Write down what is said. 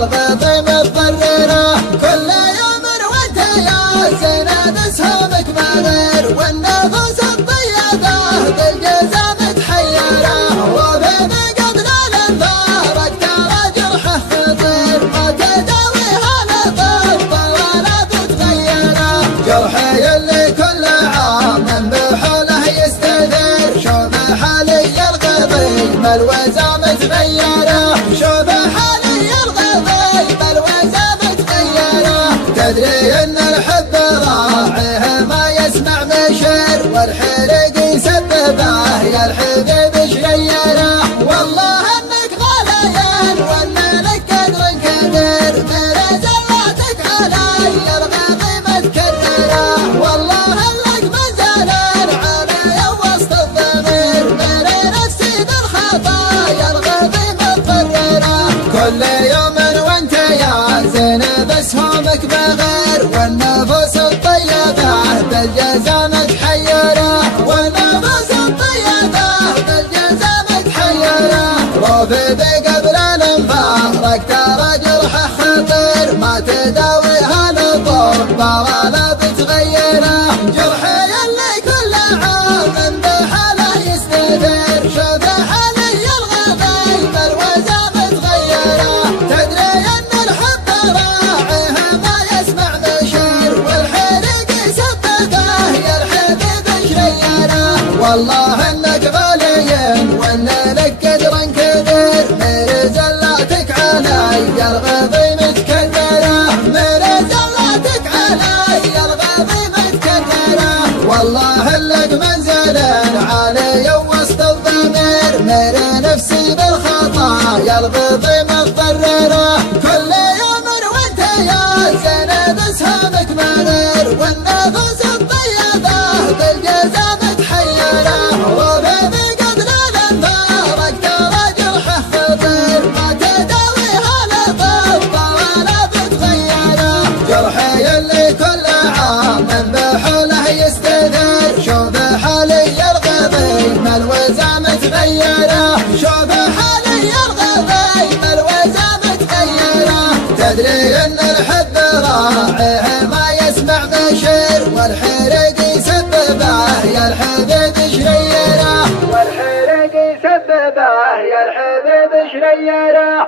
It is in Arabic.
الغضب متضررة. كل يوم وانت يا زينب اسهامك مغير، والنفوس الطيبة بالجزا متحيرة. وبين قبل الانفارق ترى جرحه خطير، ما تداويها لطب ولا بتغيره. جرحي اللي كل عام بحوله يستدير، شوف حالي الغضيب الوزا متغيره. شوف حالي الغضيب الوزا متغيره. تدري ان الحب راعيه ما يسمع مشير، والحرق يسببه يا الحبيب شريره. والله انك غاليين وان لك قدر كبير، من زلاتك علي الغضي متكرره. والله انك مزالين علي وسط الضمير، من نفسي بالخطايا الغضي متضرره. كل يوم وانت يا زينب اسهامك بغير، والنفوس الطيبة بالجزا متحيرة. والنفوس الطيبة بالجزا متحيرة. رافضي قبل الانفارق ترى جرحه خطير، ما تداويها لطب ولا بتغيره. جرحي اللي كل عام بحاله يستدير، شوف حالي الغضيب الوزا متغيره. تدري ان الحب راعيه ما يسمع مشير، والحرق يسببه يا الحبيب شريره. والله انك غاليين وان لك قدر كبير، من زلاتك علي الغضي متكرره. من زلاتك علي الغضي متكرره. والله لك منزلين عالي وسط الضمير، من نفسي بالخطايا الغضي متضرره. كل يوم وانت يا زينب اسهامك مغير، والنفوس الطيبة بالجزا متحيرة. وبين قبل الانفارق ترى جرحه خطير، ما تداويها لطب ولا بتغيره. جرحي اللي كل عام بحوله يستدير، شوف حالي الغضيب الوزا متغيره. شوف حالي الغضيب الوزا متغيره. تدري ان الحب راعيه ما يسمع مشير، والحرق يسببه يا الحبيب شريره. والحرق يسببه يا الحبيب شريره.